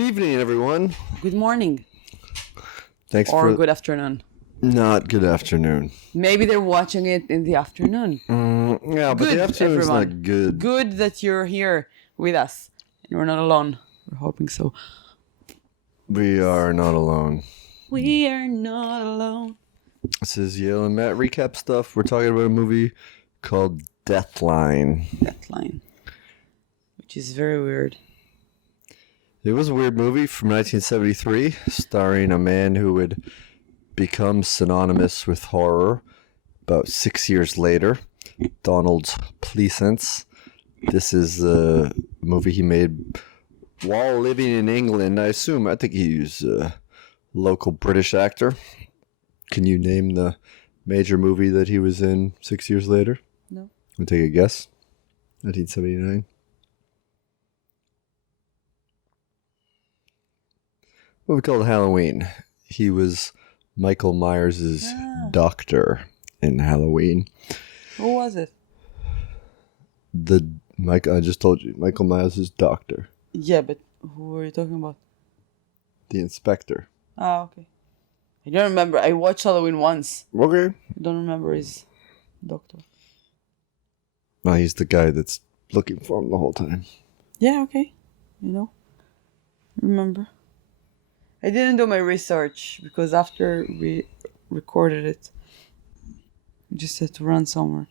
evening, everyone. Good morning. Thanks or for... good afternoon. Not good afternoon. Maybe they're watching it in the afternoon. Yeah, but Good, the afternoon's everyone. not good. Good that you're here with us. And we're not alone. We're hoping so. We are not alone. We are not alone. This is Yael and Matt recap stuff. We're talking about a movie called Deathline. Deathline. Which is very weird. It was a weird movie from 1973, starring a man who would become synonymous with horror about 6 years later, Donald Pleasence. This is a movie he made while living in England. I think he's a local British actor. Can you name the major movie that he was in 6 years later? No. I'll take a guess. 1979. Movie called Halloween. He was Michael Myers' doctor in Halloween. Who was it? I just told you, Michael Myers' doctor. Yeah, but who are you talking about? The inspector. Ah, okay. I don't remember. I watched Halloween once. Okay. I don't remember his doctor. Well, he's the guy that's looking for him the whole time. Yeah, okay. Remember. I didn't do my research because after we recorded it, we just had to run somewhere.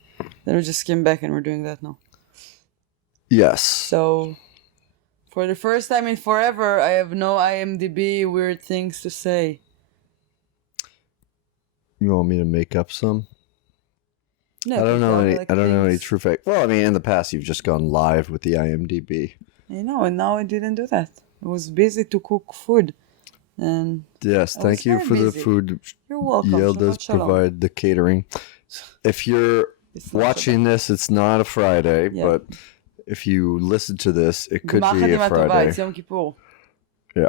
Then we just came back and we're doing that now. Yes. So, for the first time in forever, I have no IMDb weird things to say. You want me to make up some? No, I don't know any. like I don't know any things. true fact. Well, I mean, in the past, you've just gone live with the IMDb. I know, and now I didn't do that. I was busy to cook food. And yes, thank you for the food. You're welcome. Yael does provide the catering. If you're watching this, it's not a Friday, but if you listen to this, it could be a Friday. It's Yom Kippur. Yeah,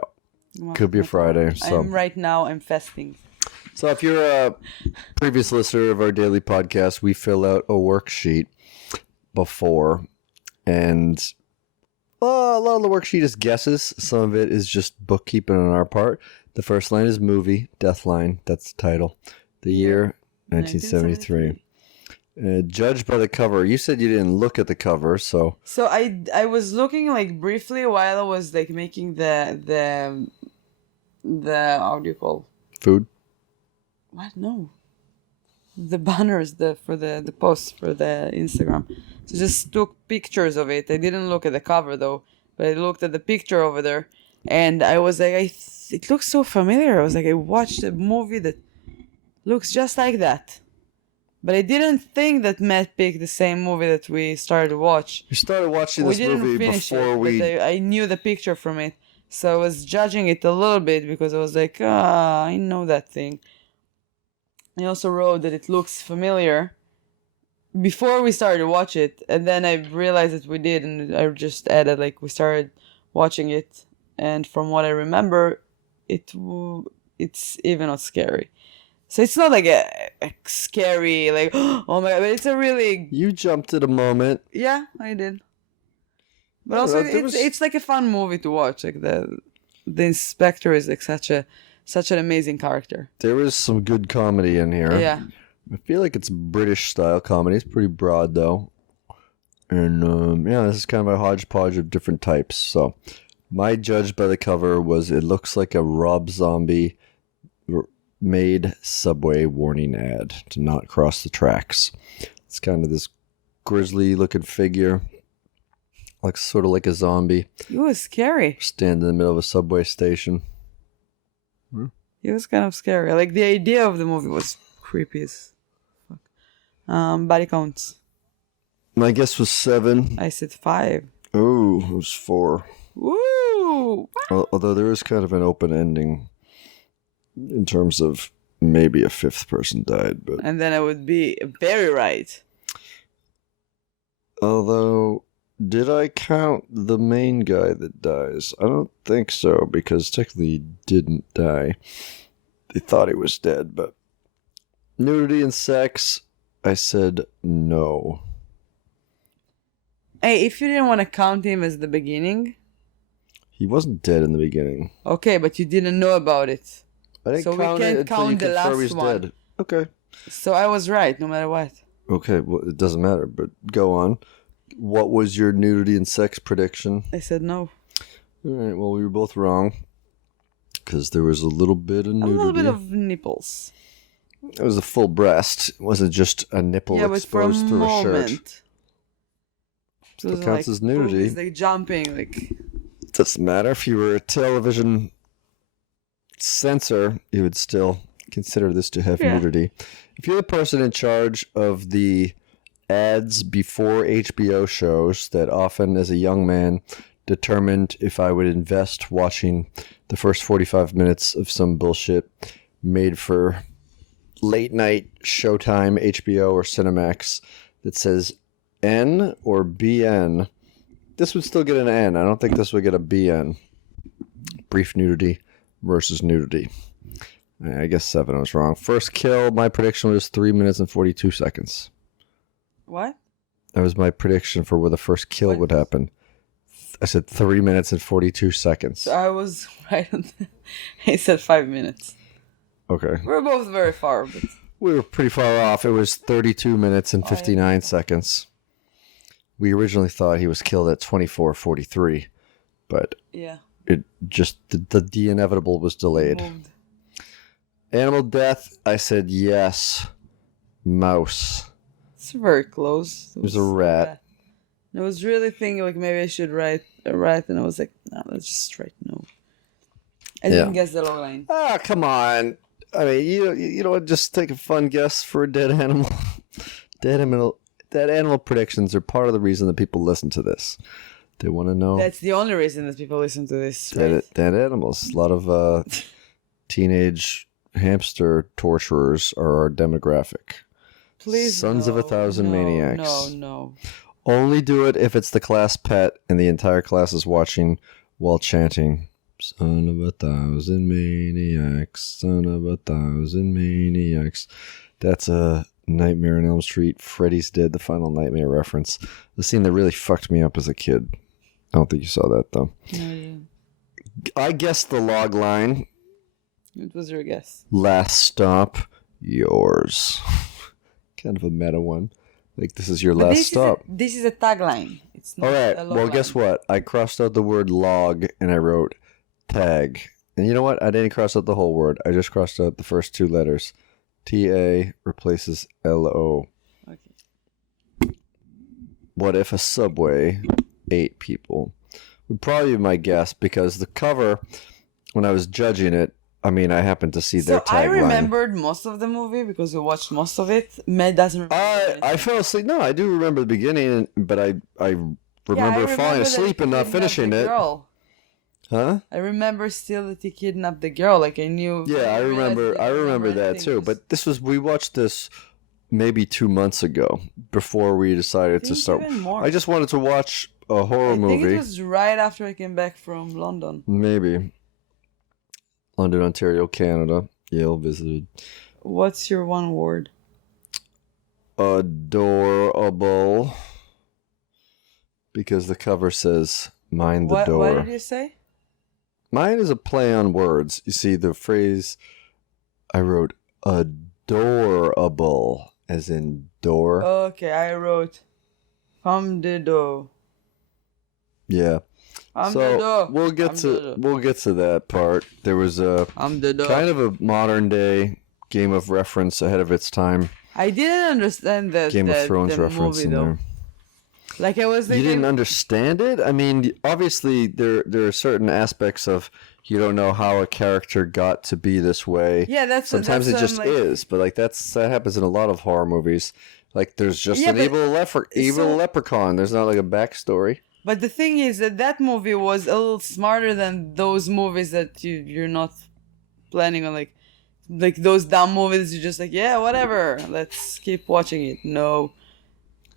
could be a Friday. So I'm fasting. So if you're a previous listener of our daily podcast, we fill out a worksheet before, and a lot of the worksheet is guesses. Some of it is just bookkeeping on our part. The first line is movie, Deathline. That's the title. The year, 1973. Judged by the cover. You said you didn't look at the cover, so... So I was looking like briefly while I was like making the how do you call? Food? What? No. The banners for the posts for the Instagram. So just took pictures of it. I didn't look at the cover though, but I looked at the picture over there, and I was like, it looks so familiar. I was like, I watched a movie that looks just like that, but I didn't think that Matt picked the same movie that we started to watch. We started watching this movie before we. I knew the picture from it, so I was judging it a little bit because I was like, I know that thing. I also wrote that it looks familiar before we started to watch it, and then I realized that we did, and I just added like we started watching it, and from what I remember, it's even not scary. So it's not like a scary like oh my god, but it's a really. You jumped at a moment. Yeah, I did. But also it's like a fun movie to watch. Like the inspector is like such an amazing character. There was some good comedy in here. Yeah. I feel like it's British style comedy. It's pretty broad though. And this is kind of a hodgepodge of different types. So my judge by the cover was it looks like a Rob Zombie made subway warning ad to not cross the tracks. It's kind of this grisly looking figure. Looks sort of like a zombie. It was scary. Stand in the middle of a subway station. It was kind of scary. Like the idea of the movie was creepy as fuck. Body counts. My guess was 7. I said 5. Oh, it was 4. Woo! Although there is kind of an open ending in terms of maybe a 5th person died, but and then I would be very right. Although, did I count the main guy that dies? I don't think so, because technically he didn't die. They thought he was dead, but nudity and sex, I said no. Hey, if you didn't want to count him as the beginning, He wasn't dead in the beginning. Okay, but you didn't know about it. I didn't So we count can't it until count you the confirm last he's one. dead. Okay. So I was right, no matter what. Okay, well, it doesn't matter, but go on. What was your nudity and sex prediction? I said no. All right, well, we were both wrong. Because there was a little bit of nudity. A little bit of nipples. It was a full breast. It wasn't just a nipple exposed through a shirt. So It counts as nudity. It's like jumping, like... Doesn't matter. If you were a television censor, you would still consider this to have nudity. If you're the person in charge of the ads before HBO shows that often, as a young man, determined if I would invest watching the first 45 minutes of some bullshit made for late night Showtime, HBO, or Cinemax that says N or BN, this would still get an N. I don't think this would get a BN. Brief nudity versus nudity. I guess 7, I was wrong. First kill, my prediction was 3 minutes and 42 seconds. What? That was my prediction for where the first kill would happen. I said 3 minutes and 42 seconds. So I was right on that. I said 5 minutes. Okay. We're both very far, but... We were pretty far off. It was 32 minutes and 59 seconds. We originally thought he was killed at 24:43, but it just the inevitable was delayed. Animal death, I said yes. Mouse. It's very close. It was a rat. I was really thinking like maybe I should write a rat, and I was like, no, let's just write no. I didn't guess the log line. Ah, come on. I mean, you know what? Just take a fun guess for a dead animal. Dead animal predictions are part of the reason that people listen to this. They want to know. That's the only reason that people listen to this. Right? Dead animals. A lot of teenage hamster torturers are our demographic. Please, Sons of a Thousand Maniacs. No. Only do it if it's the class pet and the entire class is watching while chanting, "Son of a thousand maniacs, son of a thousand maniacs." That's a Nightmare on Elm Street, Freddy's Dead, the Final Nightmare reference. The scene that really fucked me up as a kid. I don't think you saw that, though. No, I guessed the log line. What was your guess? Last stop, yours. Kind of a meta one. Like, this is your last stop. This is a tagline. It's not all right. a log Well, line. guess what? I crossed out the word log and I wrote tag. And you know what? I didn't cross out the whole word. I just crossed out the first 2 letters. T-A replaces L-O. Okay. What if a subway ate people? Would probably be my guess, because the cover, when I was judging it, I mean, I happened to see their tagline. I remembered most of the movie because we watched most of it. Matt doesn't remember. I fell asleep. No, I do remember the beginning, but I remember falling asleep and not finishing it. Girl. Huh? I remember still that he kidnapped the girl. Like I knew. Yeah, I remember that too. But we watched this maybe 2 months ago before we decided to start. Even more. I just wanted to watch a horror movie. I think it was right after I came back from London. Maybe. London, Ontario, Canada. Yale visited. What's your one word? Adorable. Because the cover says, "Mind the door." What did you say? Mine is a play on words. You see, the phrase I wrote adorable, as in door. Okay, I wrote "Femme de dos." Yeah. So we'll get to that part. There was a kind of a modern day Game of reference ahead of its time. I didn't understand that Game of Thrones reference movie, in though. there. Like I was thinking, You didn't understand it? I mean, obviously there are certain aspects of you don't know how a character got to be this way. Yeah, sometimes it just is, but like that happens in a lot of horror movies. Like there's just an evil leprechaun. There's not like a backstory. But the thing is that movie was a little smarter than those movies that you're not planning on, like those dumb movies. You're just like, yeah, whatever, let's keep watching it. No.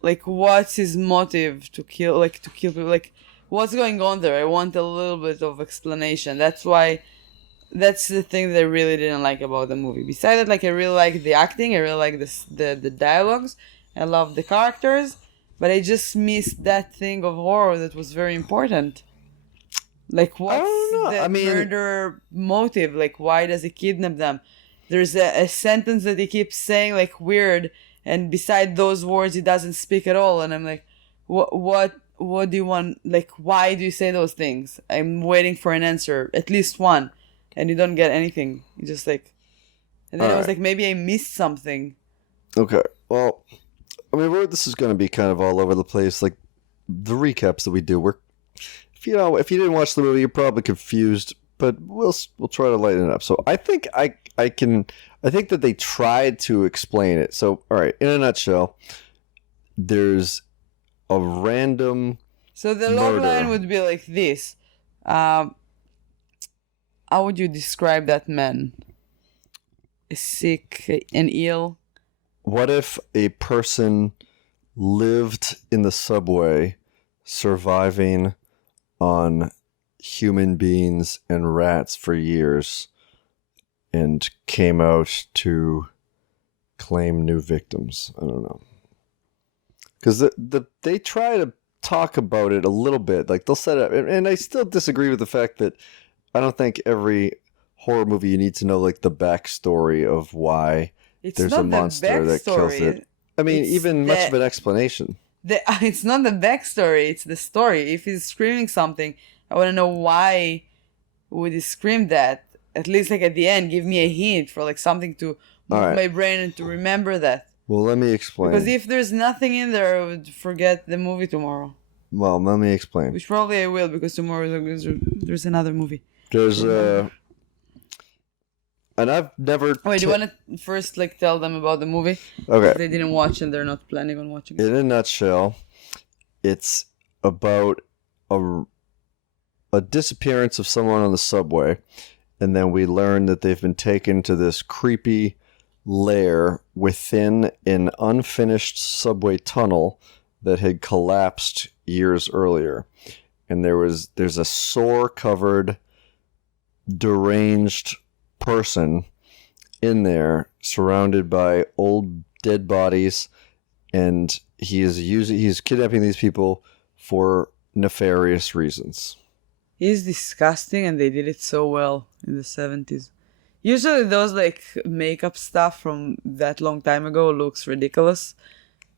Like, what's his motive to kill people? Like, what's going on there? I want a little bit of explanation. That's the thing that I really didn't like about the movie. Besides that, like, I really like the acting. I really like the dialogues. I love the characters. But I just missed that thing of horror that was very important. Like, what's don't know. the I mean- murder motive? Like, why does he kidnap them? There's a sentence that he keeps saying, like, weird, and beside those words, he doesn't speak at all. And I'm like, what do you want? Like, why do you say those things? I'm waiting for an answer, at least one, and you don't get anything. You just like, and then I was Alright. like, maybe I missed something. Okay. Well, I mean, this is going to be kind of all over the place. Like the recaps that we do, if you didn't watch the movie, you're probably confused. But we'll try to lighten it up. So I think I think that they tried to explain it. So all right, in a nutshell, there's a random. So the log Murder. line would be like this. How would you describe that man? Sick and ill. What if a person lived in the subway, surviving on human beings and rats for years, and came out to claim new victims? I don't know. Because they try to talk about it a little bit. Like they'll set up, and I still disagree with the fact that I don't think every horror movie you need to know like the backstory of why It's there's not a monster that kills backstory. it. I mean, It's even much of an explanation. It's not the backstory, it's the story. If he's screaming something, I want to know why would he scream that. At least like at the end, give me a hint for like something to move Alright. my brain and to remember that. Well, let me explain. Because if there's nothing in there, I would forget the movie tomorrow. Well, let me explain. Which probably I will, because tomorrow there's another movie. There's and I've never. Wait, do you want to first like tell them about the movie? Okay. If they didn't watch and they're not planning on watching it. In a nutshell, it's about a disappearance of someone on the subway, and then we learn that they've been taken to this creepy lair within an unfinished subway tunnel that had collapsed years earlier. And there's a sore-covered, deranged person in there, surrounded by old dead bodies, and he's kidnapping these people for nefarious reasons. He's disgusting, and they did it so well in the 70s. Usually those like makeup stuff from that long time ago looks ridiculous,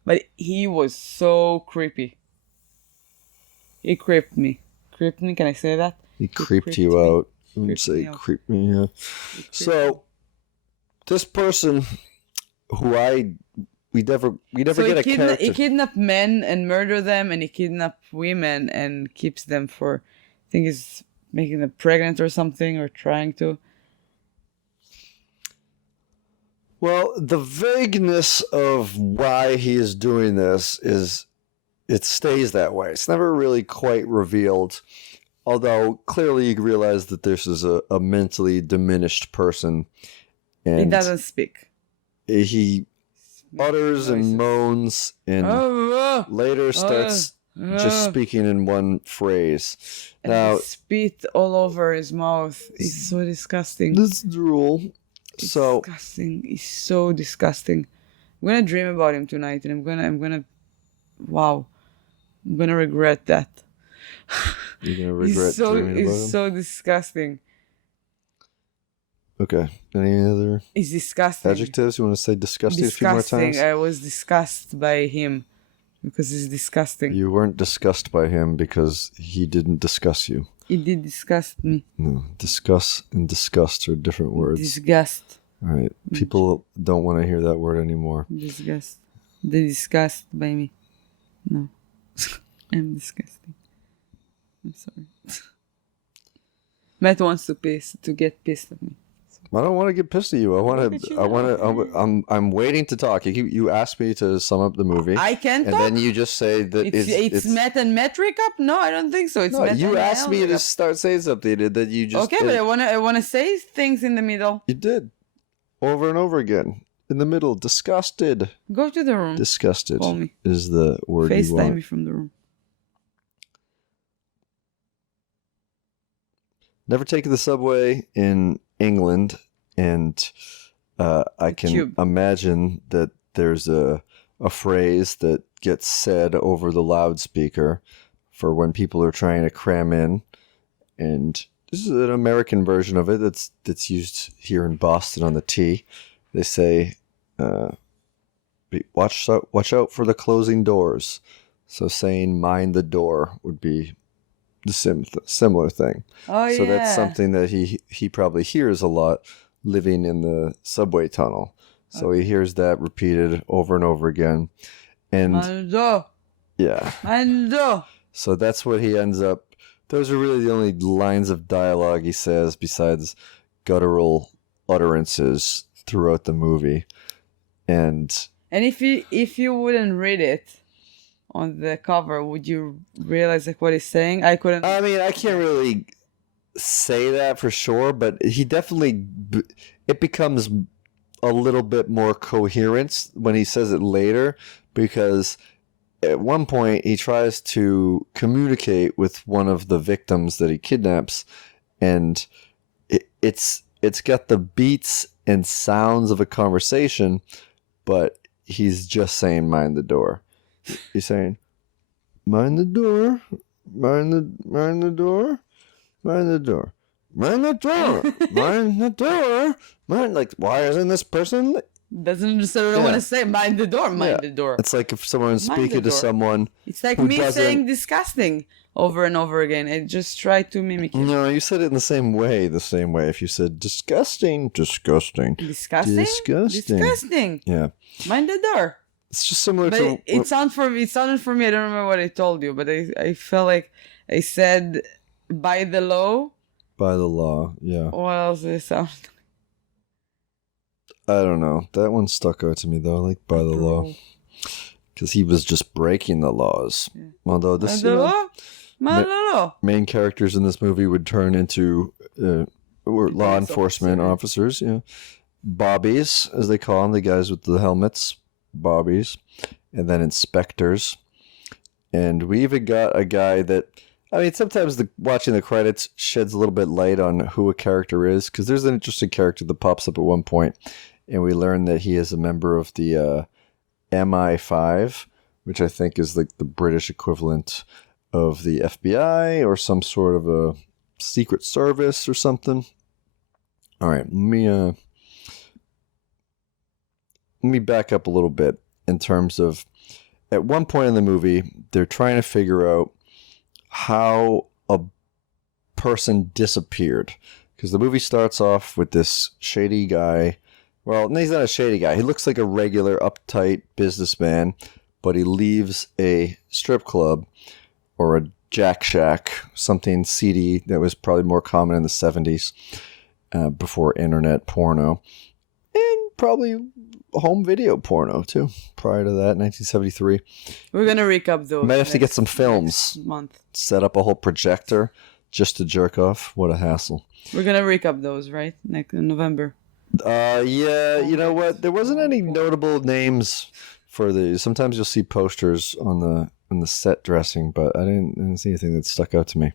but he was so creepy. He creeped me. Creeped me, can I say that? He creeped creeped you me. out. I would Creeped say me out. creeped me, yeah. So this person who we never So get a character. he kidnapped men and murder them, and he kidnapped women and keeps them for, I think he's making them pregnant or something, or trying to. Well, the vagueness of why he is doing this it stays that way. It's never really quite revealed. Although clearly you realize that this is a mentally diminished person, and He doesn't speak. he utters and Noises. moans, and Oh, later starts just speaking in one phrase. and Now, he spit all over his mouth. It's so disgusting. this drool. It's So disgusting. It's so disgusting. I'm gonna dream about him tonight, and I'm gonna, wow, I'm gonna regret that. you're gonna regret He's so dreaming about him. it's so disgusting. Okay. Any other It's disgusting. adjectives you want to say? Disgusting a few more Disgusting. times. I was disgusted by him because he's disgusting. You weren't disgusted by him because he didn't discuss you. It did disgust me. No, discuss and disgust are different words. Disgust. All right, people don't want to hear that word anymore. Disgust. They disgust by me. No. I'm disgusting. I'm sorry. Matt wants to get pissed at me. I don't want to get pissed at you. I want Look at to. you I want now. to. I'm waiting to talk. You asked me to sum up the movie, I can and talk. then you just say that It's Matt and Matt recap? No, I don't think so. It's No, Matt you and asked Yael me to recap. start saying something, and then you just Okay, but I wanna say things in the middle. you did over and over again in the middle. Disgusted. Go to the room. Disgusted Call me. is the word you FaceTime want. me from the room. Never taken the subway in England, and I can Tube. imagine that there's a phrase that gets said over the loudspeaker for when people are trying to cram in, And this is an American version of it that's used here in Boston on the T. They say, watch out for the closing doors. So saying mind the door would be the similar thing. Oh, So yeah. that's something that he probably hears a lot living in the subway tunnel. So he hears that repeated over and over again. And Mind the door. yeah. Mind the door. So that's what he ends up. Those are really the only lines of dialogue he says besides guttural utterances throughout the movie. And if you wouldn't read it on the cover, would you realize like what he's saying? I couldn't. I mean, I can't really say that for sure, but he definitely it becomes a little bit more coherent when he says it later, because at one point he tries to communicate with one of the victims that he kidnaps, and it's got the beats and sounds of a conversation, but he's just saying mind the door. He's saying mind the door, mind the door, mind the door, mind the door, mind the door, mind, like, why isn't this person doesn't understand what I want to say. Mind the door. Mind the door. It's like if someone's Mind speaking the to door. someone. It's like who me doesn't- saying disgusting over and over again. I just try to mimic it. No, you said it in the same way. If you said disgusting, disgusting. Disgusting. Yeah. Mind the door. It's just similar But to. it sounded for me. I don't remember what I told you, but I felt like I said by the law. By the law, yeah. What else did it sound? I don't know. That one stuck out to me though, like by the law, because he was just breaking the laws. Yeah. Although this, main characters in this movie would turn into law enforcement officers. Yeah, bobbies, as they call them, the guys with the helmets, bobbies, and then inspectors. And we even got a guy that. I mean, sometimes watching the credits sheds a little bit light on who a character is, because there's an interesting character that pops up at one point, and we learn that he is a member of the MI5, which I think is like the British equivalent of the FBI or some sort of a secret service or something. All right, let me back up a little bit in terms of, at one point in the movie, they're trying to figure out how a person disappeared, because the movie starts off with this shady guy. Well, no, he's not a shady guy. He looks like a regular uptight businessman, but he leaves a strip club or a jack shack, something seedy that was probably more common in the 70s, before internet porno, and probably home video porno too prior to that, 1973. We're gonna recap those. Might have to get some films. Month. Set up a whole projector just to jerk off. What a hassle. We're gonna recap those, right? Next in November. Yeah, you know what? There wasn't any notable names for these. Sometimes you'll see posters on the set dressing, but I didn't see anything that stuck out to me.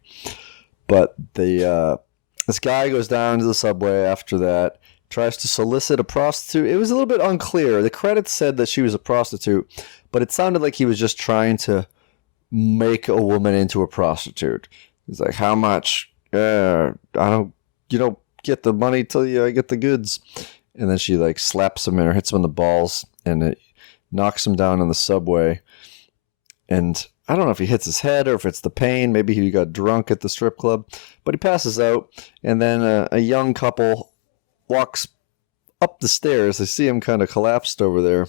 But this guy goes down to the subway after that, tries to solicit a prostitute. It was a little bit unclear. The credits said that she was a prostitute, but it sounded like he was just trying to make a woman into a prostitute. He's like, how much? You don't get the money till I get the goods. And then she like slaps him or hits him in the balls, and it knocks him down on the subway. And I don't know if he hits his head or if it's the pain. Maybe he got drunk at the strip club, but he passes out. And then a young couple walks up the stairs. They see him kind of collapsed over there.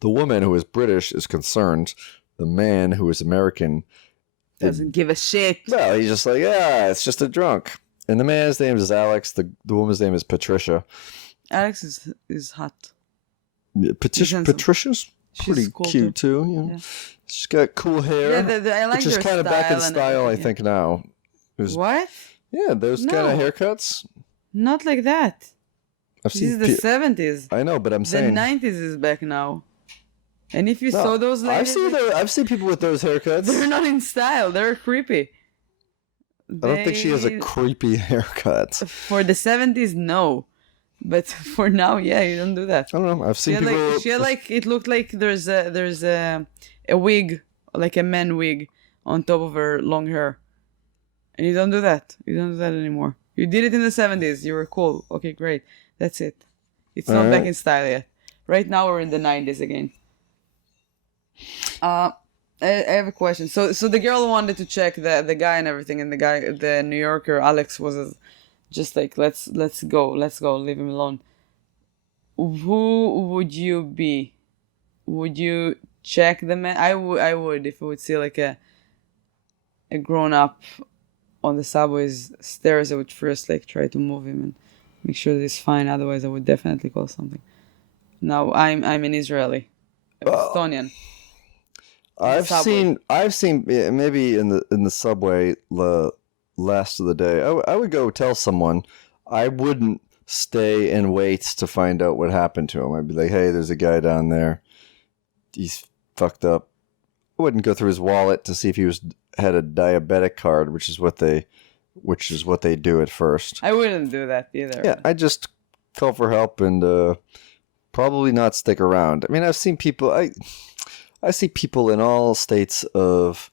The woman, who is British, is concerned. The man, who is American, doesn't give a shit. Well, he's just like, yeah, it's just a drunk. And the man's name is Alex. The woman's name is Patricia. Alex is hot. Patricia's pretty cool cute too. Yeah. She's got cool hair. Yeah, I like which is kind of back in style, I think, now. What? Yeah, those kind of haircuts. Not like that. I've This is the 70s. I know, but I'm saying the 90s is back now. And if you saw those ladies, I've seen people with those haircuts. They're not in style. They're creepy. I don't think she has a creepy haircut. For the 70s, no. But for now, yeah, you don't do that. I don't know. I've seen people. She had like it looked like there's a wig, like a man wig, on top of her long hair. And you don't do that. You don't do that anymore. You did it in the 70s. You were cool. Okay, great. That's it. It's not back in style yet. Right now we're in the 90s again. I have a question. So the girl wanted to check the guy and everything, and the New Yorker Alex was just like, let's go, leave him alone. Who would you be? Would you check the man? I would if I would see like a grown up on the subway's stairs. I would first like try to move him and make sure that he's fine. Otherwise, I would definitely call something. Now I'm an Israeli, I'm Estonian. I've seen maybe in the subway the last of the day. I would go tell someone. I wouldn't stay and wait to find out what happened to him. I'd be like, hey, there's a guy down there. He's fucked up. I wouldn't go through his wallet to see if he had a diabetic card, which is what they do at first. I wouldn't do that either. Yeah, I just call for help and probably not stick around. I mean, I've seen people. I see people in all states of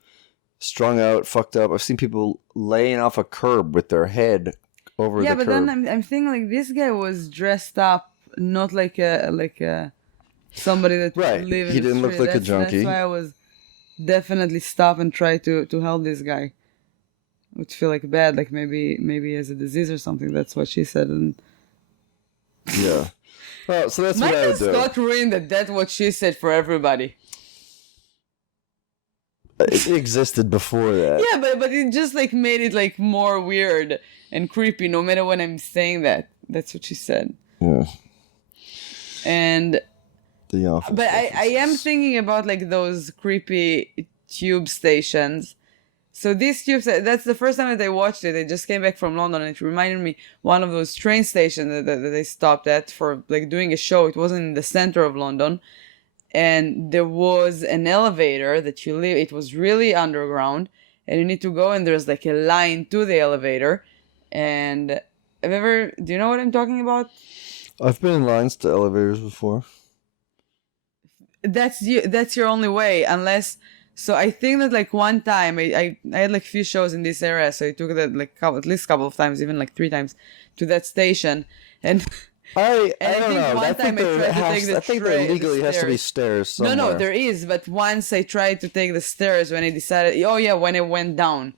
strung out, fucked up. I've seen people laying off a curb with their head over the curb. Yeah, but then I'm thinking like this guy was dressed up, not like a somebody that right. Live in he didn't look like a junkie. That's why I was definitely stop and try to help this guy. I would feel like bad, like maybe he has a disease or something. That's what she said. And yeah. Well, so that's what I would do. Michael Scott ruined that. That's what she said for everybody. It existed before that. Yeah, but it just like made it like more weird and creepy. No matter when I'm saying that, that's what she said. Yeah. And the office. But I am thinking about like those creepy tube stations. So these tube that's the first time that I watched it. I just came back from London and it reminded me one of those train stations that they stopped at for like doing a show. It wasn't in the center of London. And there was an elevator that you live. It was really underground, and you need to go. And there's like a line to the elevator. And do you know what I'm talking about? I've been in lines to elevators before. That's your only way, unless. So I think that like one time I had like few shows in this area, so I took that like at least a couple of times, even like 3 times, to that station, and. I don't know. I think there legally has to be stairs somewhere. No, there is. But once I tried to take the stairs when I decided, when I went down.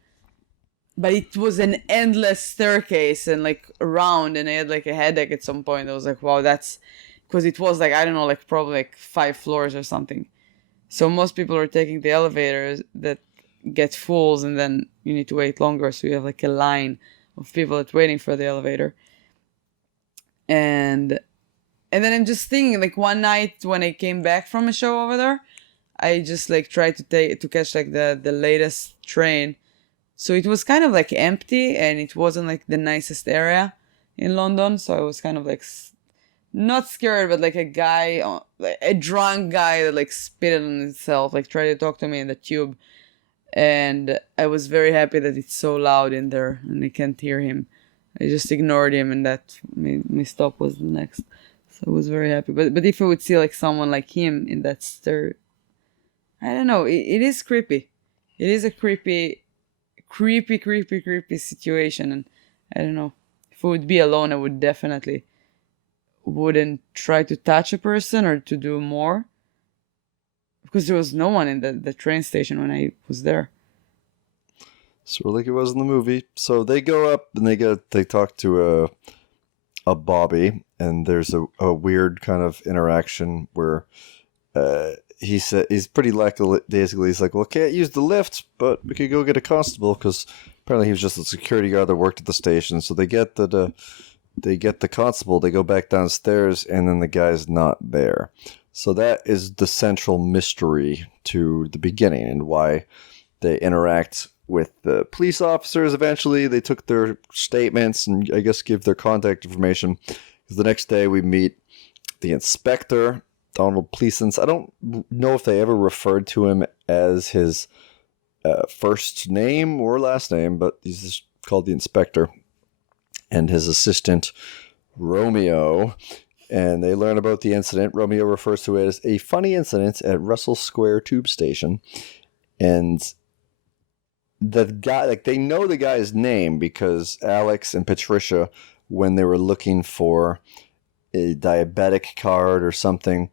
But it was an endless staircase and like around, and I had like a headache at some point. I was like, wow, that's because it was like, I don't know, like probably like 5 floors or something. So most people are taking the elevators that get full, and then you need to wait longer. So you have like a line of people that's waiting for the elevator. And then I'm just thinking, like one night when I came back from a show over there, I just like tried to catch like the latest train. So it was kind of like empty, and it wasn't like the nicest area in London. So I was kind of like not scared, but like a drunk guy that like spit on himself, like tried to talk to me in the tube. And I was very happy that it's so loud in there and I can't hear him. I just ignored him, and that my stop was the next. So I was very happy. But if I would see like someone like him in that stir, I don't know. It is creepy. It is a creepy situation, and I don't know. If I would be alone, I would definitely wouldn't try to touch a person or to do more, because there was no one in the train station when I was there. Sort of like it was in the movie. So they go up and they talk to a Bobby, and there's a weird kind of interaction where he said he's pretty lackadaisical. He's like, well, can't use the lift, but we could go get a constable, because apparently he was just a security guard that worked at the station. So they get the constable. They go back downstairs, and then the guy's not there. So that is the central mystery to the beginning, and why they interact with the police officers. Eventually they took their statements and I guess give their contact information, because the next day we meet the inspector, Donald Pleasance. I don't know if they ever referred to him as his first name or last name, but he's just called the inspector, and his assistant Romeo. And they learn about the incident. Romeo refers to it as a funny incident at Russell Square Tube Station, and the guy, like they know the guy's name because Alex and Patricia, when they were looking for a diabetic card or something,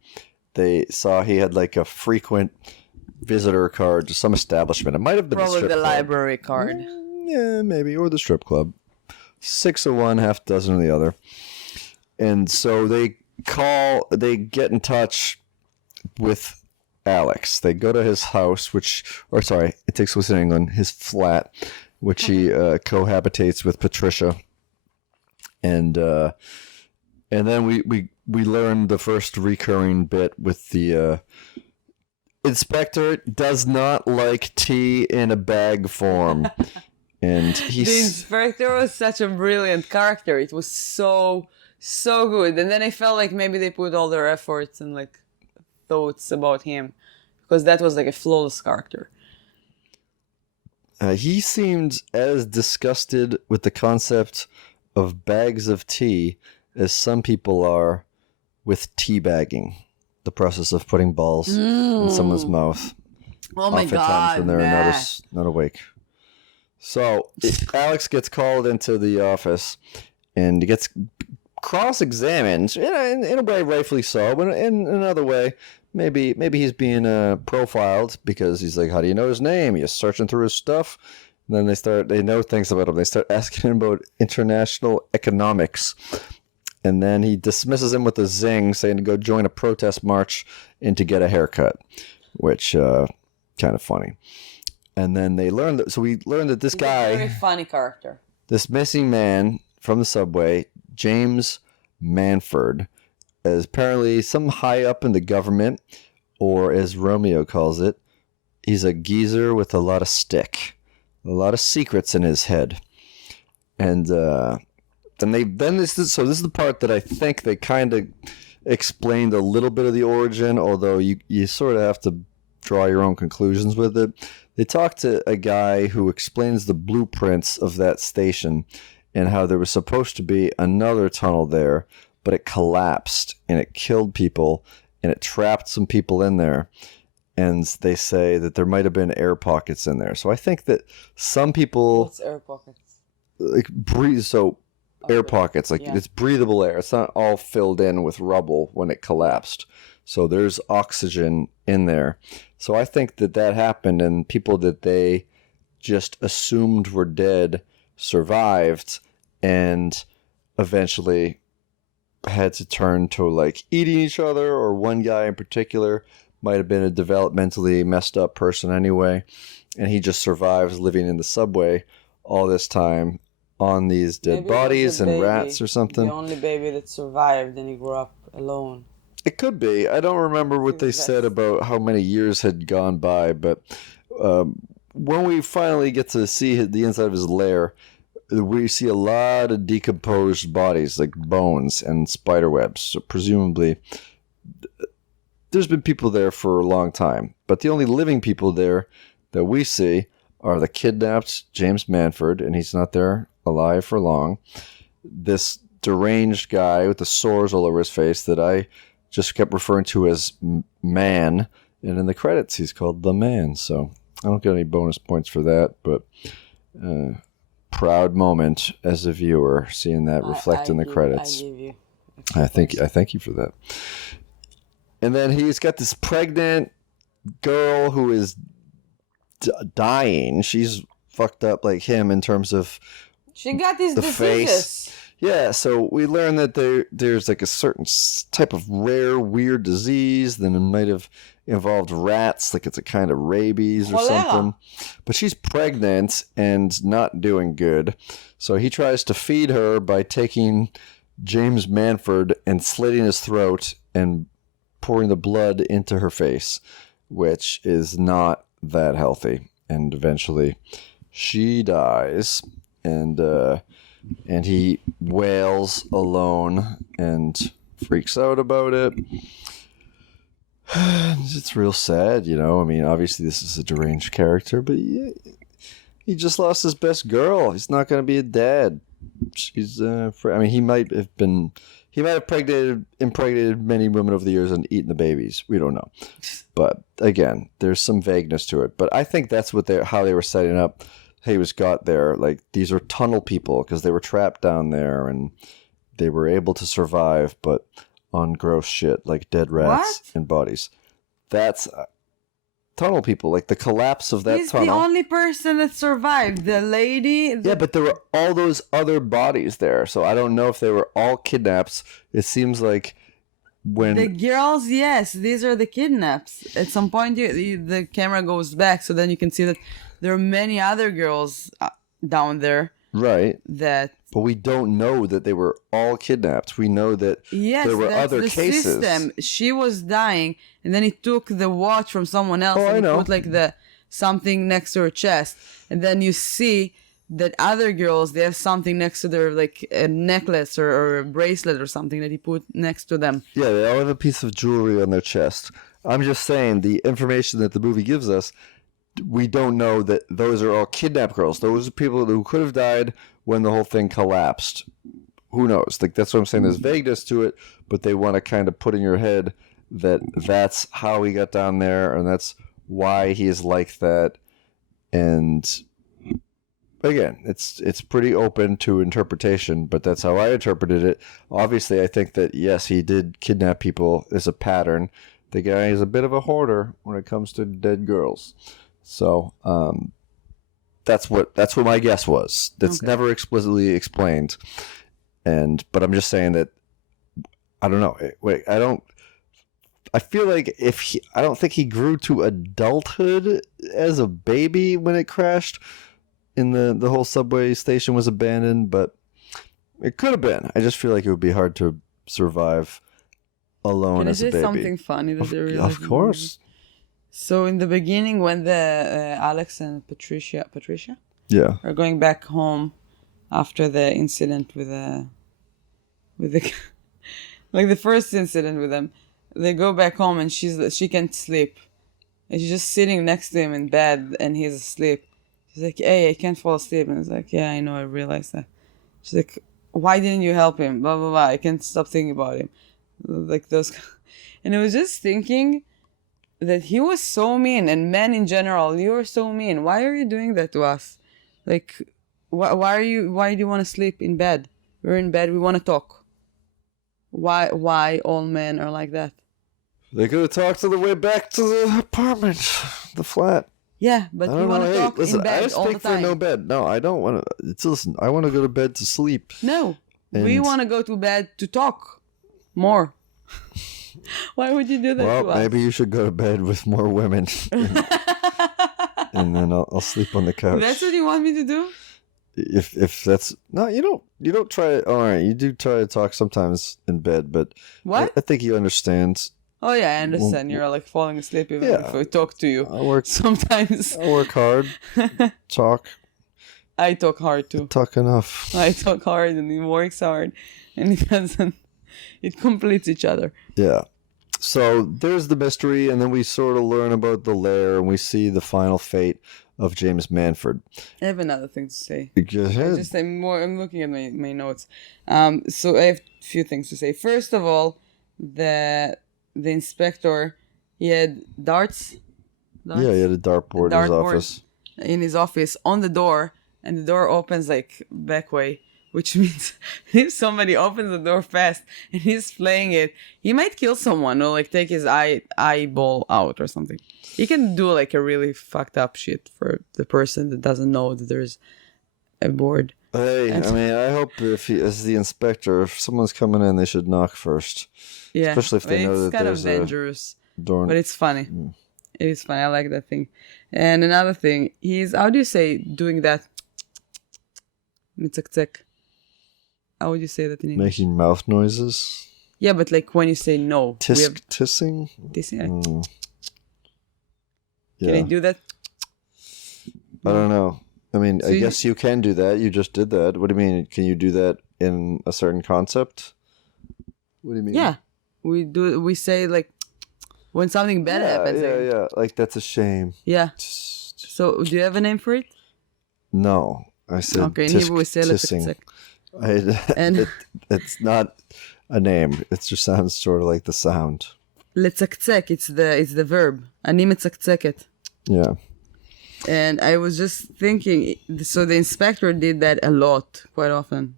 they saw he had like a frequent visitor card to some establishment. It might have been Probably the club. library card. Yeah, maybe, or the strip club. 6 of one, half dozen of the other. And so they get in touch with Alex. They go to his house, it takes place in England, his flat, which he cohabitates with Patricia. And then we learn the first recurring bit with the inspector does not like tea in a bag form. And The inspector was such a brilliant character. It was so good. And then I felt like maybe they put all their efforts and like thoughts about him, because that was like a flawless character. He seemed as disgusted with the concept of bags of tea as some people are with teabagging, the process of putting balls in someone's mouth. Oh my oftentimes god, when they're not awake. So Alex gets called into the office and gets cross-examined in a way, rightfully so, but in another way, maybe he's being profiled because he's like, how do you know his name? He's searching through his stuff. And then they know things about him. They start asking him about international economics. And then he dismisses him with a zing, saying to go join a protest march and to get a haircut, which kind of funny. And then we learn that this guy, a very funny character, this missing man from the subway, James Manford, is apparently some high up in the government, or as Romeo calls it, he's a geezer with a lot of stick, a lot of secrets in his head. And this is the part that I think they kind of explained a little bit of the origin, although you sort of have to draw your own conclusions with it. They talk to a guy who explains the blueprints of that station and how there was supposed to be another tunnel there, but it collapsed and it killed people and it trapped some people in there. And they say that there might have been air pockets in there. So I think that some people... What's air pockets? Like breathe, so air pockets, like it's breathable air. It's not all filled in with rubble when it collapsed. So there's oxygen in there. So I think that happened, and people that they just assumed were dead survived and eventually had to turn to like eating each other, or one guy in particular might have been a developmentally messed up person anyway, and he just survives living in the subway all this time on these dead bodies and rats or something. The only baby that survived, and he grew up alone. It could be. I don't remember what they said about how many years had gone by, but when we finally get to see the inside of his lair, we see a lot of decomposed bodies, like bones and spider webs. So presumably, there's been people there for a long time. But the only living people there that we see are the kidnapped James Manford, and he's not there alive for long. This deranged guy with the sores all over his face that I just kept referring to as Man, and in the credits he's called The Man, so I don't get any bonus points for that, but proud moment as a viewer seeing that reflect in the credits. I thank you for that. And then he's got this pregnant girl who is dying. She's fucked up like him in terms of she got these the diseases. Face. Yeah, so we learn that there's like a certain type of rare, weird disease that might have involved rats, like it's a kind of rabies or something. But she's pregnant and not doing good. So he tries to feed her by taking James Manford and slitting his throat and pouring the blood into her face, which is not that healthy. And eventually she dies, and he wails alone and freaks out about it. It's real sad, you know. I mean, obviously this is a deranged character, but he just lost his best girl. He's not going to be a dad. She's, he might have impregnated many women over the years and eaten the babies. We don't know. But again, there's some vagueness to it. But I think that's how they were setting up he was got there. Like, these are tunnel people because they were trapped down there and they were able to survive, but on gross shit like dead rats What? and bodies. That's tunnel people. Like the collapse of that He's tunnel. the only person that survived. The lady. Yeah, but there were all those other bodies there, so I don't know if they were all kidnaps. It seems like when The girls, yes, these are the kidnaps. At some point, the camera goes back, so then you can see that there are many other girls down there right, that. but we don't know that they were all kidnapped. We know that Yes, there were that's other the cases. system. She was dying, and then he took the watch from someone else I and know. put like the something next to her chest, and then you see that other girls, they have something next to their, like a necklace or a bracelet or something that he put next to them. Yeah, they all have a piece of jewelry on their chest. I'm just saying the information that the movie gives us, we don't know that those are all kidnapped girls. Those are people who could have died when the whole thing collapsed. Who knows? Like, that's what I'm saying. There's vagueness to it, but they want to kind of put in your head that that's how he got down there and that's why he is like that. And again, it's pretty open to interpretation, but that's how I interpreted it. Obviously, I think that, yes, he did kidnap people as a pattern. The guy is a bit of a hoarder when it comes to dead girls. So that's what my guess was. That's never explicitly explained. But I'm just saying that, I don't know. Wait, I feel like I don't think he grew to adulthood as a baby when it crashed. In the whole subway station was abandoned, but it could have been. I just feel like it would be hard to survive alone as a baby. Can I say something funny that they realized? Of course. So in the beginning, when the Alex and Patricia Yeah. are going back home after the incident with the like the first incident with them, they go back home and she can't sleep, and she's just sitting next to him in bed and he's asleep. She's like, "Hey, I can't fall asleep." And he's like, "Yeah, I know, I realized that." She's like, "Why didn't you help him? Blah, blah, blah. I can't stop thinking about him." Like those. And I was just thinking that he was so mean, and men in general, you are so mean. Why are you doing that to us? Like, why do you want to sleep in bed? We're in bed, we want to talk. Why all men are like that? They could have talked on the way back to the apartment, the flat. Yeah, but you want to talk in bed all the time. For no bed. No, I don't want to. Listen, I want to go to bed to sleep. No, we want to go to bed to talk more. Why would you do that to us? Well, maybe you should go to bed with more women. And then I'll sleep on the couch. That's what you want me to do? If that's no, you don't try it. All right, you do try to talk sometimes in bed, but What? I think you understand. Oh yeah, I understand. You're like falling asleep even if I talk to you. I work Sometimes. I work hard. Talk. I talk hard too. Talk enough. I talk hard and he works hard, and it doesn't. It completes each other. Yeah. So there's the mystery, and then we sort of learn about the lair, and we see the final fate of James Manford. I have another thing to say. Go ahead. I'm looking at my notes. So I have a few things to say. First of all, the inspector, he had darts. Yeah, he had a dartboard in his office. In his office on the door, and the door opens like back way, which means if somebody opens the door fast and he's playing it, he might kill someone or like take his eyeball out or something. He can do like a really fucked up shit for the person that doesn't know that there's a board. Hey, I mean, I hope as the inspector, if someone's coming in, they should knock first. Yeah, especially if they know that there's it's kind of dangerous, door. But it's funny. It is funny. I like that thing. And another thing, he's, how do you say doing that? Mitzak. How would you say that in English? Making mouth noises. Yeah, but like when you say no. Tissing? Tissing? Yeah. Can I do that? I don't know. I mean, I guess you can do that. You just did that. What do you mean? Can you do that in a certain concept? What do you mean? Yeah. We say like when something bad happens. Yeah. Like, that's a shame. Yeah. So, do you have a name for it? No. I said okay, in Hebrew we say tissing. It's not a name. It just sounds sort of like the sound. לצקצק, it's the verb. אני מצקצקת. Yeah. And I was just thinking, so the inspector did that a lot, quite often,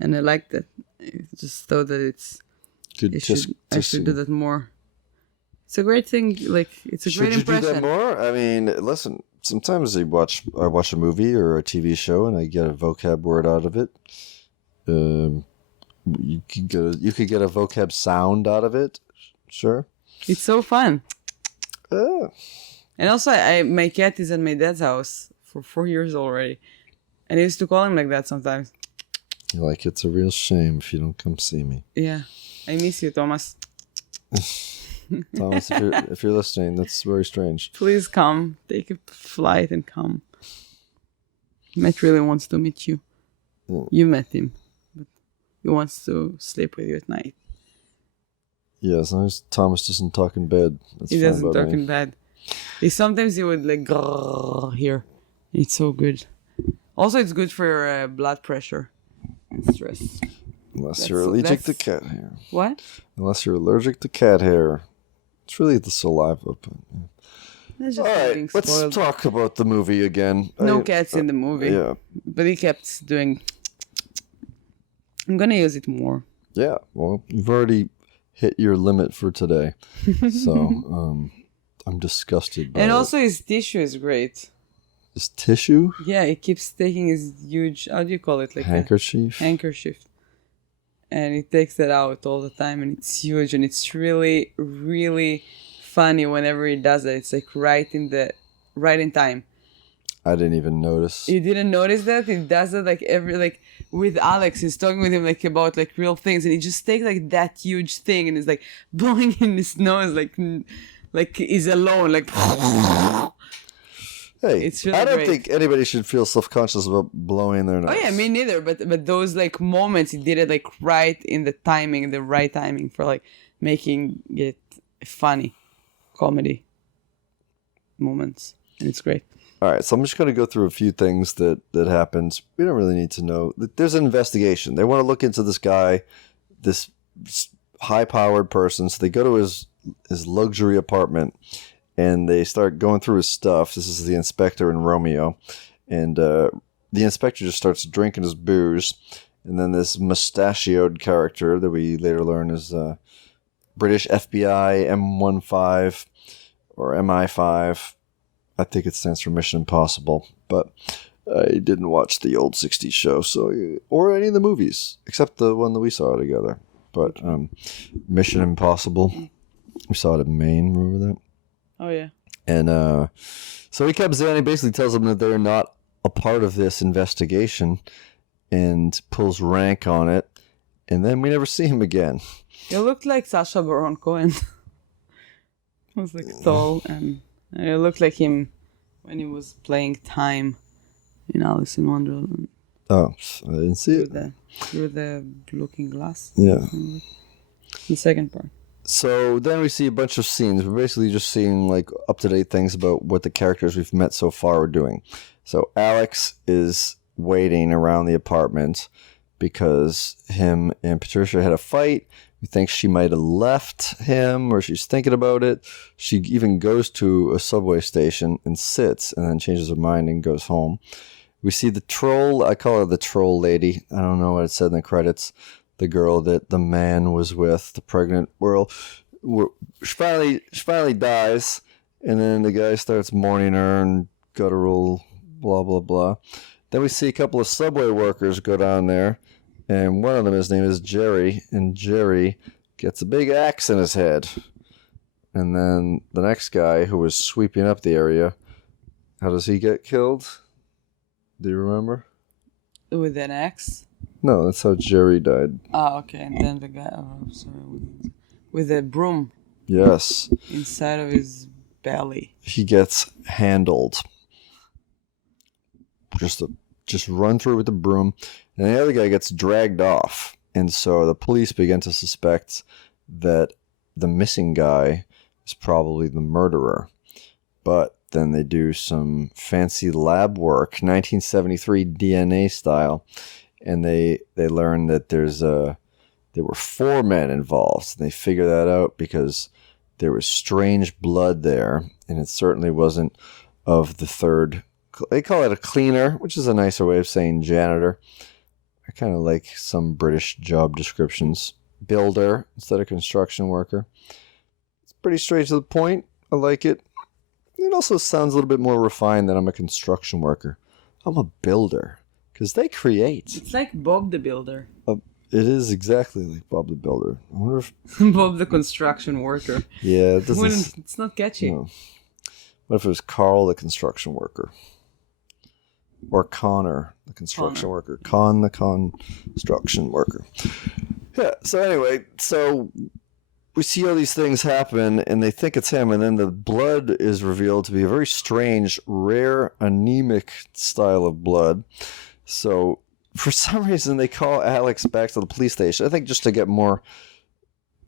and I liked it. I just thought that Good I should do that more. It's a great thing. Like, it's a great Should you do impression. that more? I mean, listen. Sometimes I watch a movie or a TV show and I get a vocab word out of it. You could get a vocab sound out of it. Sure. It's so fun. Ah. And also, my cat is at my dad's house for 4 years already, and I used to call him like that sometimes. You're like, it's a real shame if you don't come see me. Yeah, I miss you, Thomas. Thomas, if you're listening, that's very strange. Please come, take a flight and come. Matt really wants to meet you. Yeah. You met him, but he wants to sleep with you at night. Yeah, as long as Thomas doesn't talk in bed, that's He fine doesn't by talk me. in bed. Sometimes he would like grrr here. It's so good. Also, it's good for your blood pressure and stress. Unless you're allergic to that's- cat hair. What? Unless you're allergic to cat hair. It's really the saliva. But, yeah. That's All just right, being let's spoiled. talk about the movie again. No cats in the movie. Yeah, But he kept doing. I'm gonna use it more. yeah. Well, you've already hit your limit for today, so I'm disgusted by And it. also, his tissue is great. This tissue Yeah, he keeps taking his huge. How do you call it? Like handkerchief. a handkerchief. And he takes that out all the time, and it's huge, and it's really, really funny whenever he does it. It's like right in time. I didn't even notice. You didn't notice that? He does it like with Alex. He's talking with him like about like real things, and he just takes like that huge thing and is like blowing in his nose like he's alone, like Hey, It's really I don't great. think anybody should feel self-conscious about blowing their nose. Oh yeah, me neither. But those like moments, he did it like right in the timing, the right timing for like making it funny, comedy moments, and it's great. All right, so I'm just going to go through a few things that happened. We don't really need to know. There's an investigation. They want to look into this guy, this high-powered person. So they go to his luxury apartment, and they start going through his stuff. This is the inspector and Romeo, and the inspector just starts drinking his booze, and then this mustachioed character that we later learn is British FBI M15 or MI5. I think it stands for Mission Impossible, but I didn't watch the old 60s show, or any of the movies, except the one that we saw together. But Mission Impossible, we saw it in Maine, remember that? Oh yeah. And so he comes in and he basically tells them that they're not a part of this investigation and pulls rank on it, and then we never see him again. It looked like Sacha Baron Cohen. He was like tall, and it looked like him when he was playing Time in Alice in Wonderland Oh, I didn't see it. through the looking glass. Yeah. The second part. So then we see a bunch of scenes. We're basically just seeing like up-to-date things about what the characters we've met so far are doing. So Alex is waiting around the apartment because him and Patricia had a fight. We think she might have left him, or she's thinking about it. She even goes to a subway station and sits, and then changes her mind and goes home. We see the troll. I call her the troll lady. I don't know what it said in the credits. The girl that the man was with, the pregnant girl. She finally dies, and then the guy starts mourning her and guttural, blah blah blah. Then we see a couple of subway workers go down there. And one of them, his name is Jerry, and Jerry gets a big axe in his head. And then the next guy, who was sweeping up the area, how does he get killed? Do you remember? With an axe? No, that's how Jerry died. Oh, okay. And then the guy, with a broom Yes, inside of his belly. he gets handled. Just run through with the broom. And the other guy gets dragged off. And so the police begin to suspect that the missing guy is probably the murderer. But then they do some fancy lab work, 1973 DNA style. And they learn that there were 4 men involved. And they figure that out because there was strange blood there. And it certainly wasn't of the third. They call it a cleaner, which is a nicer way of saying janitor. I kind of like some British job descriptions. Builder instead of construction worker. It's pretty straight to the point. I like it. It also sounds a little bit more refined than I'm a construction worker. I'm a builder. Because they create. It's like Bob the Builder. It is exactly like Bob the Builder. I wonder if... Bob the construction worker. Yeah, it doesn't... It's not catchy. No. What if it was Carl the construction worker? Or Connor the construction worker? Con the construction worker. Yeah, so anyway, we see all these things happen, and they think it's him, and then the blood is revealed to be a very strange, rare, anemic style of blood. So... For some reason, they call Alex back to the police station. I think just to get more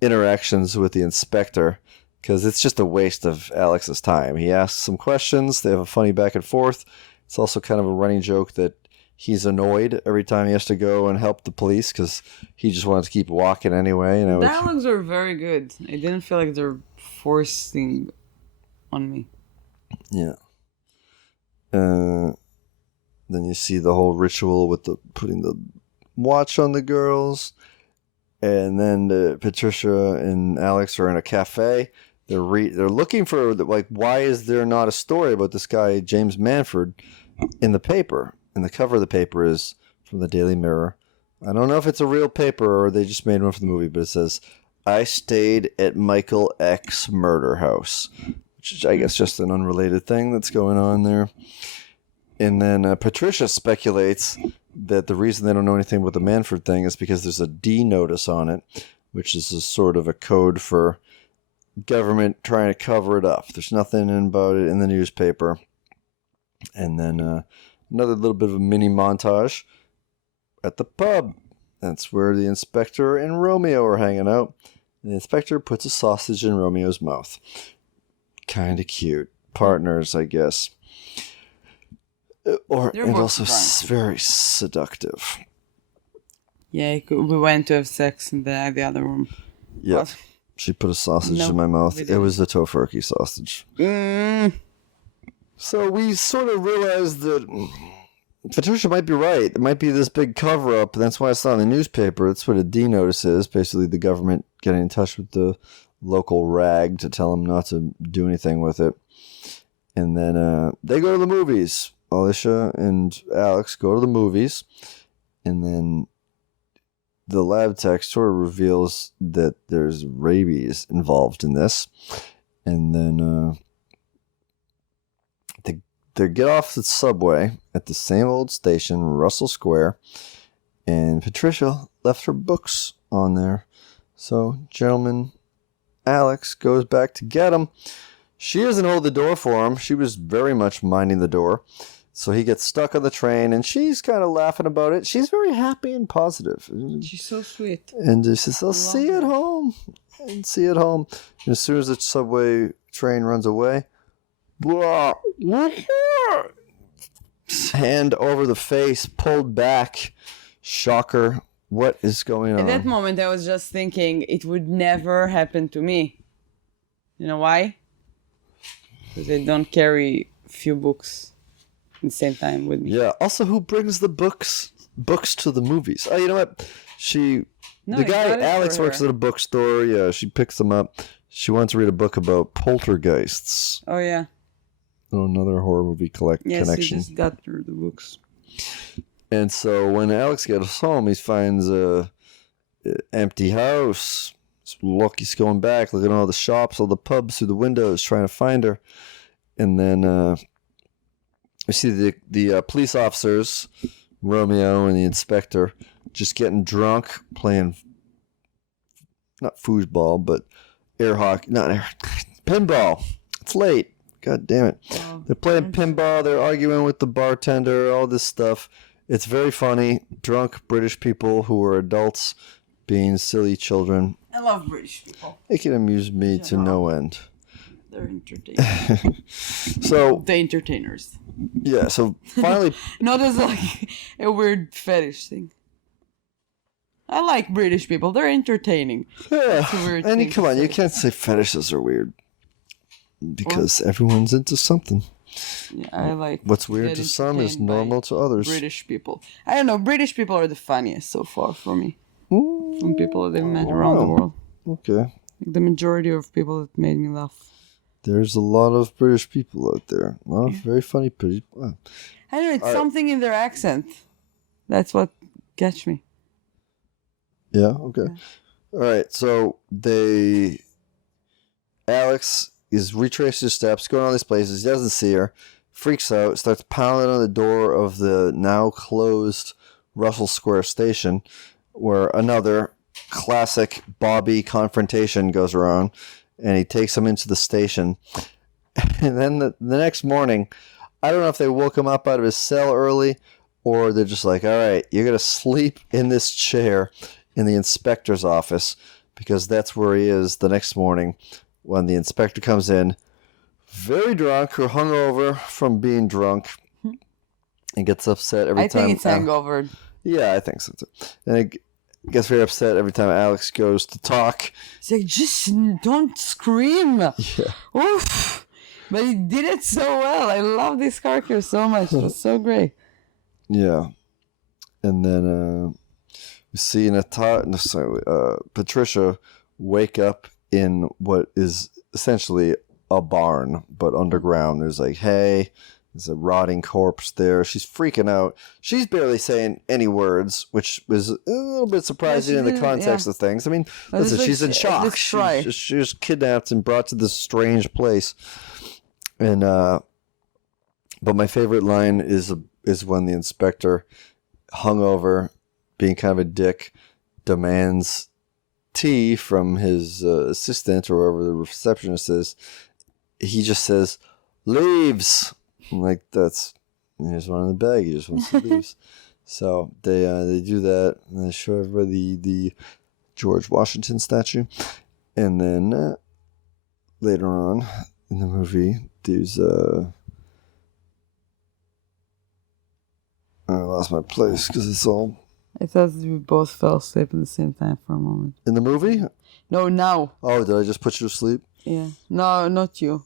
interactions with the inspector, because it's just a waste of Alex's time. He asks some questions. They have a funny back and forth. It's also kind of a running joke that he's annoyed every time he has to go and help the police because he just wants to keep walking anyway. The dialogues are very good. I didn't feel like they're forcing on me. Yeah. Then you see the whole ritual with the putting the watch on the girls, and then Patricia and Alex are in a cafe. They're looking for why is there not a story about this guy James Manford in the paper? And the cover of the paper is from the Daily Mirror. I don't know if it's a real paper or they just made one for the movie, but it says, "I stayed at Michael X murder house," which is I guess just an unrelated thing that's going on there. And then Patricia speculates that the reason they don't know anything about the Manford thing is because there's a D notice on it, which is a sort of a code for government trying to cover it up. There's nothing about it in the newspaper. And then another little bit of a mini montage at the pub. That's where the inspector and Romeo are hanging out. The inspector puts a sausage in Romeo's mouth. Kind of cute. Partners, I guess. And also very seductive. Yeah, we went to have sex in the other room. Yeah, What? she put a sausage in my mouth. It was the tofurkey sausage. So we sort of realized that Patricia might be right. It might be this big cover-up. That's why it's not in the newspaper. That's what a D notice is. Basically, the government getting in touch with the local rag to tell them not to do anything with it. And then they go to the movies. Alicia and Alex go to the movies, and then the lab tech sort of reveals that there's rabies involved in this, and then they get off the subway at the same old station, Russell Square, and Patricia left her books on there. So, gentleman, Alex goes back to get them. She doesn't hold the door for him. She was very much minding the door. So he gets stuck on the train, and she's kind of laughing about it. She's very happy and positive. She's so sweet. And she says, I'll see you at home. And see you at home. And as soon as the subway train runs away, hand over the face, pulled back. Shocker. What is going on? At that moment, I was just thinking it would never happen to me. You know why? Because I don't carry few books at the same time with me. Yeah. Also, who brings the books to the movies? Oh, you know what? The guy Alex works at a bookstore. Yeah, she picks them up. She wants to read a book about poltergeists. Oh yeah. Oh, another horror movie connection. Yes, he just got through the books. And so when Alex gets home, he finds a empty house. He's going back, looking at all the shops, all the pubs through the windows, trying to find her. And then we see the police officers, Romeo and the inspector, just getting drunk, playing not foosball, but pinball. It's late. God damn it. Oh, they're playing pinball. They're arguing with the bartender, all this stuff. It's very funny. Drunk British people who are adults being silly children. I love British people. It can amuse me to no end. They're entertaining. So the entertainers. Yeah, so finally not as like a weird fetish thing. I like British people. They're entertaining. Yeah. And come on, you can't say fetishes are weird. Because everyone's into something. Yeah, I like. What's weird get to some is entertained by normal to others. British people. I don't know. British people are the funniest so far for me. From people that I've met around the wow. world. Okay. Like the majority of people that made me laugh. There's a lot of British people out there. A lot of very funny people. Wow. I don't know. It's something in their accent. That's what gets me. Yeah, okay. All right, so Alex is retracing his steps, going all these places. He doesn't see her, freaks out, starts pounding on the door of the now closed Russell Square station, where another classic Bobby confrontation goes around, and he takes him into the station. And then the next morning, I don't know if they woke him up out of his cell early, or they're just like, all right, you're going to sleep in this chair in the inspector's office, because that's where he is the next morning when the inspector comes in, very drunk or hungover from being drunk, and gets upset every time. I think it's hangover. Yeah, I think so too. And it gets very upset every time Alex goes to talk. It's like, just don't scream. Yeah. Oof. But he did it so well. I love this character so much. It was so great. Yeah. And then we see Patricia wake up in what is essentially a barn, but underground. There's like hay. There's a rotting corpse there. She's freaking out. She's barely saying any words, which was a little bit surprising in the context of things. I mean, listen, she's in shock. She was kidnapped and brought to this strange place. And but my favorite line is when the inspector, hungover, being kind of a dick, demands tea from his assistant or whoever the receptionist is. He just says, "Leaves." I'm like, here's one in the bag. He just wants some leaves. So they do that, and they show everybody the George Washington statue. And then later on in the movie, there's I lost my place because it's all... I thought we both fell asleep at the same time for a moment. In the movie? No, now. Oh, did I just put you to sleep? Yeah. No, not you.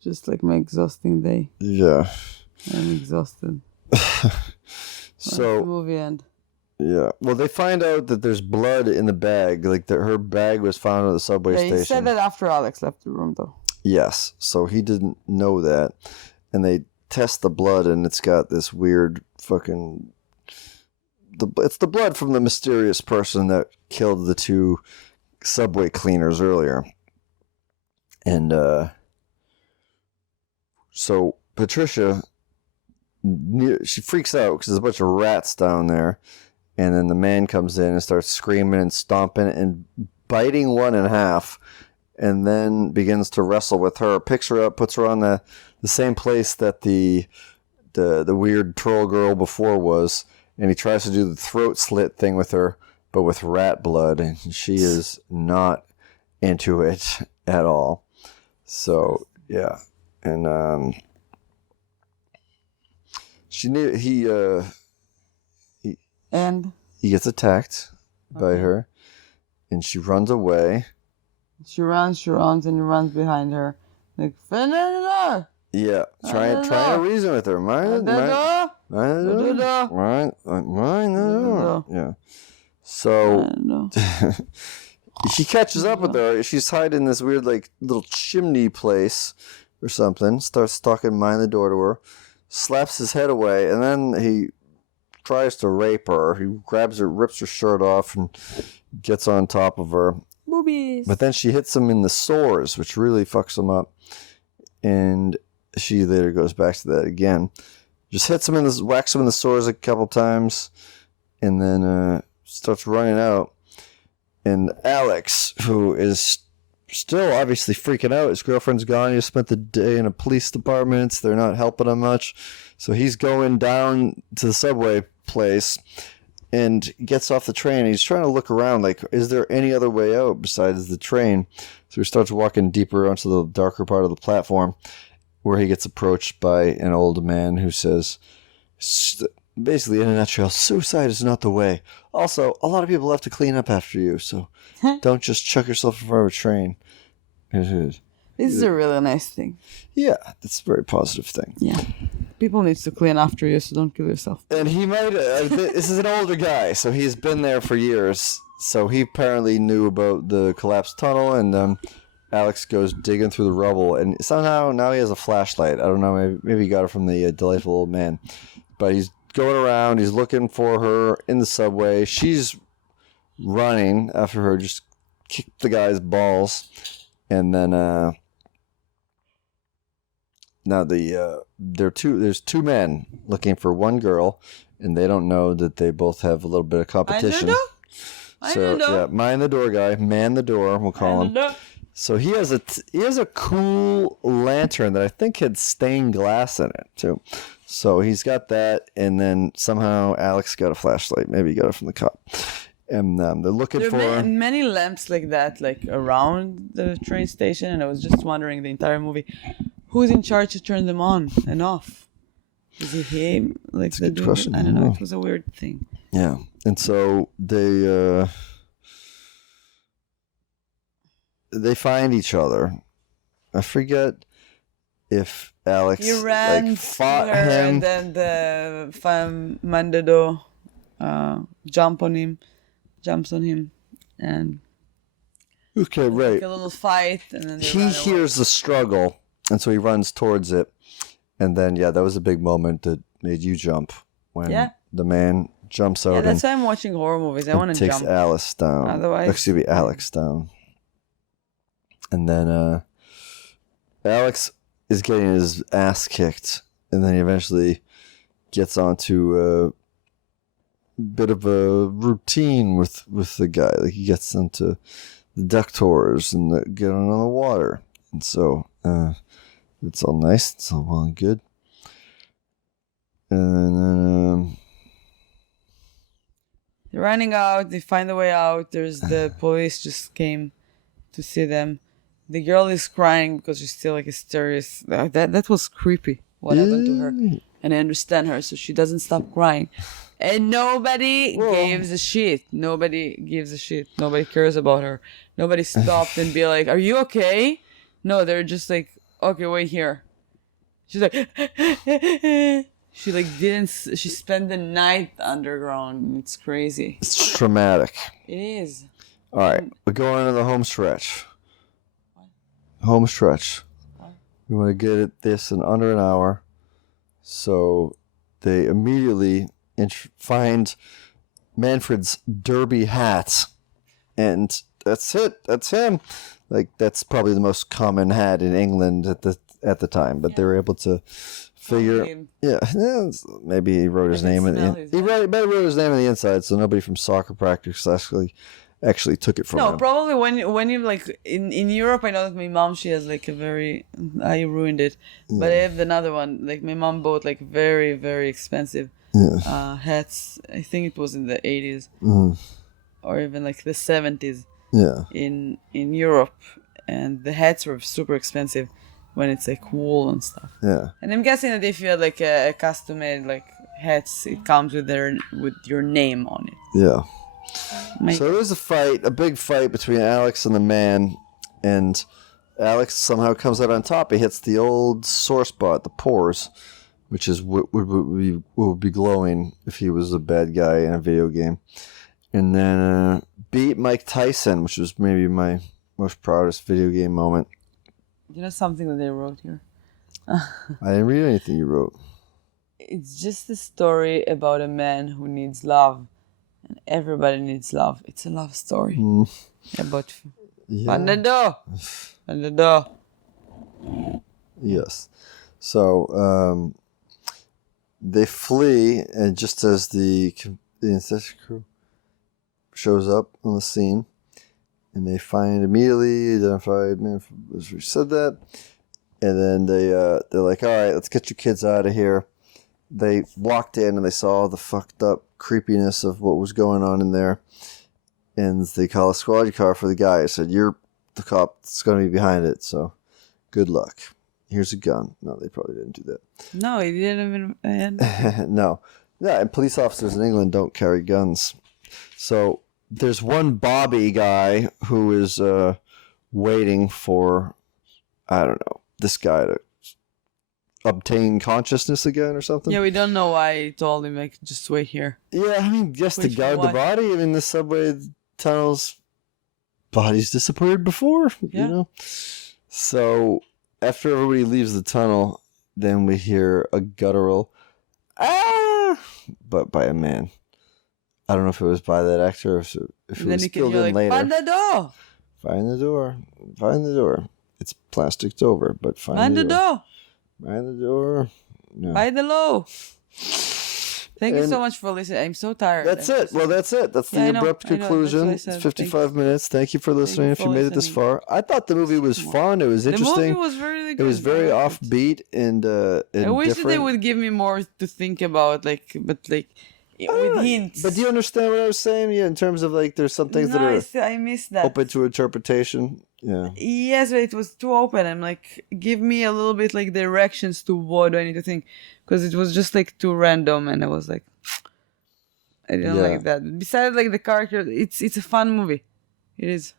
Just like my exhausting day. Yeah. I'm exhausted. So... the movie end. Yeah. Well, they find out that there's blood in the bag. Like, her bag was found at the subway station. He said that after Alex left the room, though. Yes. So he didn't know that. And they test the blood, and it's got this weird fucking... It's the blood from the mysterious person that killed the two subway cleaners earlier. And so Patricia, she freaks out because there's a bunch of rats down there. And then the man comes in and starts screaming and stomping and biting one in half, and then begins to wrestle with her, picks her up, puts her on the same place that the weird troll girl before was. And he tries to do the throat slit thing with her, but with rat blood, and she is not into it at all. So yeah, and he gets attacked by her, and she runs away. She runs, and he runs behind her, like Fernanda. Yeah, trying to reason with her. Mind the door. Yeah. So he catches up with her. She's hiding in this weird, like, little chimney place or something. Starts talking mind the door to her. Slaps his head away, and then he tries to rape her. He grabs her, rips her shirt off, and gets on top of her. Boobies. But then she hits him in the sores, which really fucks him up. And she later goes back to that again. Just hits him whacks him in the sores a couple times, and then starts running out. And Alex, who is still obviously freaking out, his girlfriend's gone. He spent the day in a police department. They're not helping him much. So he's going down to the subway place and gets off the train. He's trying to look around, like, is there any other way out besides the train? So he starts walking deeper onto the darker part of the platform, where he gets approached by an old man who says, basically, in a nutshell, suicide is not the way. Also, a lot of people have to clean up after you, so don't just chuck yourself in front of a train. This is a really nice thing. Yeah, that's a very positive thing. Yeah. People need to clean after you, so don't kill yourself. And he might. This is an older guy, so he's been there for years. So he apparently knew about the collapsed tunnel, and Alex goes digging through the rubble, and somehow now he has a flashlight. I don't know, maybe he got it from the delightful old man. But he's going around, he's looking for her in the subway. She's running after her, just kicked the guy's balls, and then now there's two men looking for one girl, and they don't know that they both have a little bit of competition. Mind the door guy, man the door, we'll call him. So he has a cool lantern that I think had stained glass in it too. So he's got that, and then somehow Alex got a flashlight. Maybe he got it from the cop. And they're looking for... There are many lamps like that, like around the train station, and I was just wondering the entire movie, who's in charge to turn them on and off? Is it him? Like That's a good question. I don't know. It was a weird thing. Yeah, and so they find each other. I forget if Alex fought him, and then the Mandado jumps on him, and okay, right. like a little fight, and then he hears the struggle, and so he runs towards it, and then that was a big moment that made you jump when the man jumps out. Yeah, that's why I'm watching horror movies. I want to jump. Takes Alice down. Otherwise, Alex down, and then Alex is getting his ass kicked, and then he eventually gets onto a bit of a routine with the guy. Like he gets into the duck tours and get on the water, and so it's all nice. It's all well and good. And then they're running out. They find a way out. There's the police just came to see them. The girl is crying because she's still like hysterious. That was creepy. What happened to her? And I understand her, so she doesn't stop crying. And nobody gives a shit. Nobody gives a shit. Nobody cares about her. Nobody stopped and be like, "Are you okay?" No, they're just like, "Okay, wait here." She's like, she spent the night underground. It's crazy. It's traumatic. It is. All right, we're going into the home stretch. Home stretch. We want to get at this in under an hour. So they immediately find Manfred's derby hat. And that's it. That's him. Like, that's probably the most common hat in England at the time. But they were able to figure... maybe he wrote his name in the... He wrote his name on the inside, so nobody from soccer practice actually took it from him. No, probably when you like in Europe, I know that my mom, she has like I ruined it, but I have another one. Like my mom bought like very, very expensive hats. I think it was in the 80s or even like the 70s. Yeah. In Europe, and the hats were super expensive when it's like wool and stuff. Yeah. And I'm guessing that if you had like a custom made like hats, it comes with your name on it. Yeah. So there's a big fight between Alex and the man, and Alex somehow comes out on top. He hits the old sore spot, the pores, which is what would be glowing if he was a bad guy in a video game. And then beat Mike Tyson, which was maybe my most proudest video game moment. You know something that they wrote here? I didn't read anything you wrote. It's just a story about a man who needs love. And everybody needs love. It's a love story. About Bandado. Yes. So they flee, and just as the ancestral crew shows up on the scene, and they find immediately identified man. We said that, and then they're like, "All right, let's get your kids out of here." They walked in and they saw the fucked up creepiness of what was going on in there, and they call a squad car for the guy. I said, "You're the cop that's going to be behind it, so good luck. Here's a gun." No, they probably didn't do that. No, he didn't even. No, and police officers in England don't carry guns. So there's one Bobby guy who is waiting for I don't know, this guy to obtain consciousness again or something. Yeah, we don't know why he told him like just wait here. Yeah, I mean, just to Wait, guard the why? body. I mean, the subway tunnels, bodies disappeared before, Yeah. you know? So, after everybody leaves the tunnel, then we hear a guttural, ah! But by a man. I don't know if it was by that actor or if it And then was you can filled hear in like, later. find the door! Find the door. Find the door. It's plasticed over, but Find the door! Find the door. No. By the low! Thank you And so much for listening. I'm so tired. That's it. Well, that's it. That's the Yeah, I know, abrupt I know. That's conclusion. what I It's said. 55 minutes. Thank you for listening. If for you made it this listening. far, I thought the movie was fun. It was The interesting. movie was really good. It was very I liked it. offbeat and I wish that they different. would give me more to think about, with hints. But do you understand what I was saying? Yeah, in terms of like, there's some things that are I missed that. open to interpretation. Yeah. Yes, but it was too open. I'm like, give me a little bit like directions to what do I need to think, because it was just like too random, and I was like, I didn't like that. Besides, like the character, it's a fun movie. It is.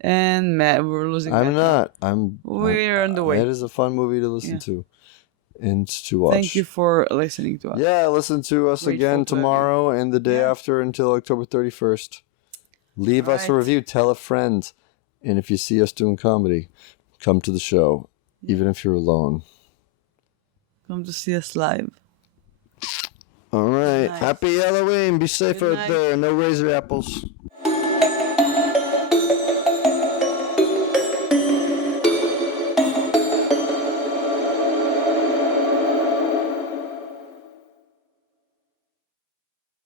And Matt, we're losing. I'm Matt. not. We're on the way. It is a fun movie to listen to and to watch. Thank you for listening to us. Yeah, listen to us Grateful again to have tomorrow and the day Yeah. after until October 31st. Leave us a Right. review. Tell a friend. And if you see us doing comedy, come to the show, even if you're alone. Come to see us live. All right. Nice. Happy Halloween. Be safe Good out night. there. No razor apples.